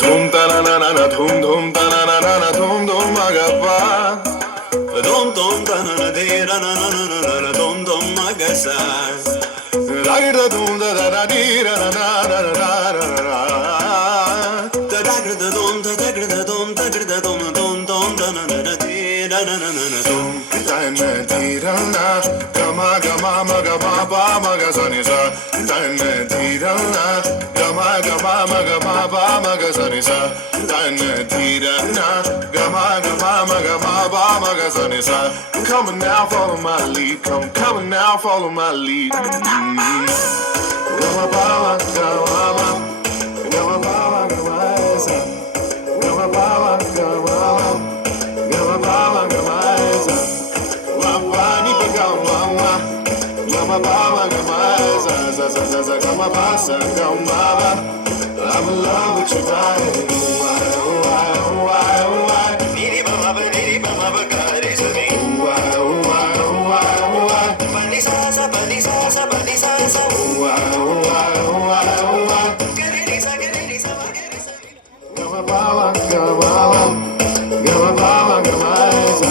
Dhum ta na na na na dhum ta na na na na dhum magappa. Dom da na na de ra na na na na na dom magasa. La da dhum da da da di ra na na na na na na. Da da da dom da da da dom da da dom da na na na de ra na na na na dom. Dana di ra na gama gama maga ma pa maga sa ni sa. Dana di ra na gama gama maga ma pa maga sa ni sa. Dana di ra na gama gama maga ma pa maga sa ni sa. Come on now, follow my lead. Come on now, follow my lead. Gama pa maga ma ma. Gama pa maga ma sa. Gama pa maga ma ma. Gama pa maga ma sa. Gama pa maga ma sa sa sa sa sa. Gama pa sa gama pa. I'm in love with your body. Why, why, why, why? Niri ba ba ga re sa ni. Why, why, why, why? Pa ni sa sa pa ni sa sa pa ni sa sa. Why, why, why, why? Ga re ni sa ba ga re sa. Gama pa maga ma ma. Gama pa maga ma sa.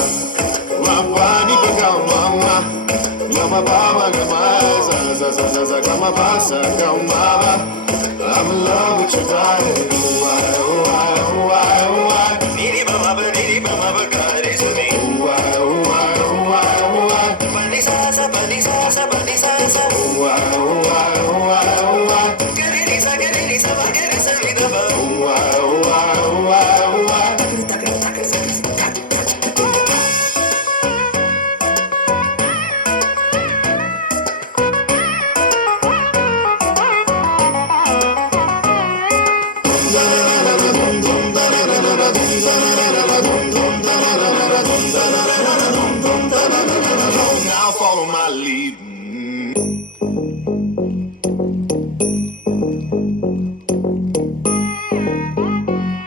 Gama ni pa gama ma. Gama pa maga ma sa sa sa sa sa. Gama pa sa gama pa. I'm in love with your body. Why, why, why, why? Niri ba ga re sa ni. Why, why, why, why? Pa ni sa sa pa ni sa sa pa ni sa sa. Why, why, why, why? Ga re ni sa ba ga re sa ni da ba. Why, why, why, why? Now follow my lead.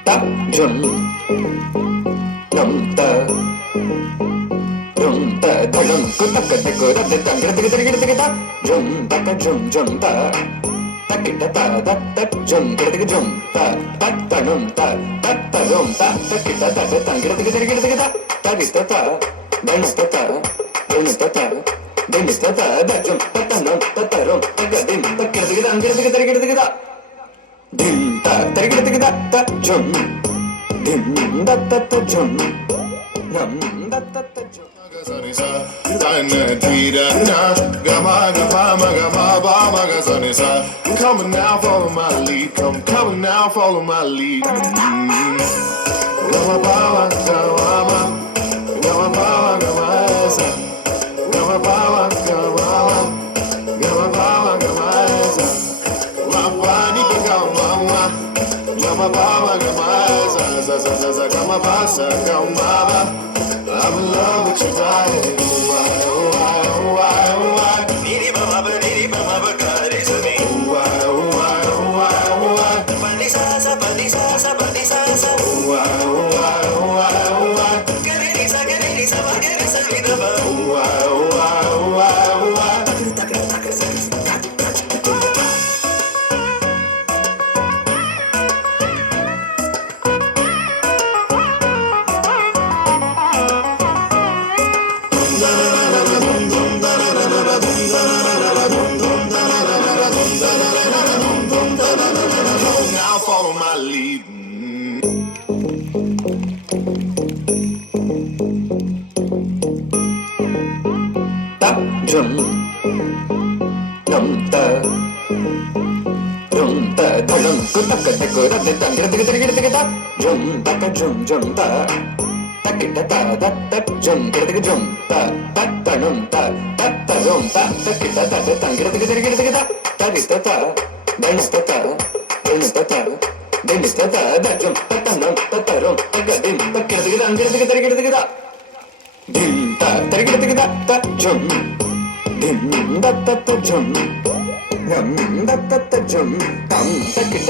Tap jum num ta dum ta dum ku tak ka ku da ta ga ta ga ta jum ta ka jum ta ta ki ta da ta jum ga ta jum ta ta num ta rum ta ki ta ga ta ta ta ki ta ta dan ta ta dan ta ta dan ta ta da jum ta num ta rum ta ga din ta ki ta ga dim ta ta ta jum dim da ta ta jum nam da ta ta jum Come on now, follow my lead. Come on now, follow my lead. Gama pa maga ma ma. Gama pa maga ma sa. Gama pa maga ma ma. Gama pa maga ma sa. Gama ni pa gama ma. Gama pa maga ma sa sa sa sa sa. Gama pa sa gama pa. I'm in love with your body. Why, why, why, why? Niri ba ga re sa ni. Why, why, why, why? Pa ni sa sa pa ni sa sa. Why, why, why, why? Ga re ni sa ba ga re sa ni da ba. Why, why, why, why? Now follow my lead. tap jum num ta dum ta dum ku tak ka ku da ta ga ta jum ta ka jum ta ta ki ta da ta jum ga ta num ta rum ta ki ta ga ta ta ki ta dan ta da jum ta num ta rum ta ga din ta ki ta dim ta ta jum dim da ta jum nam da ta jum tam ta ki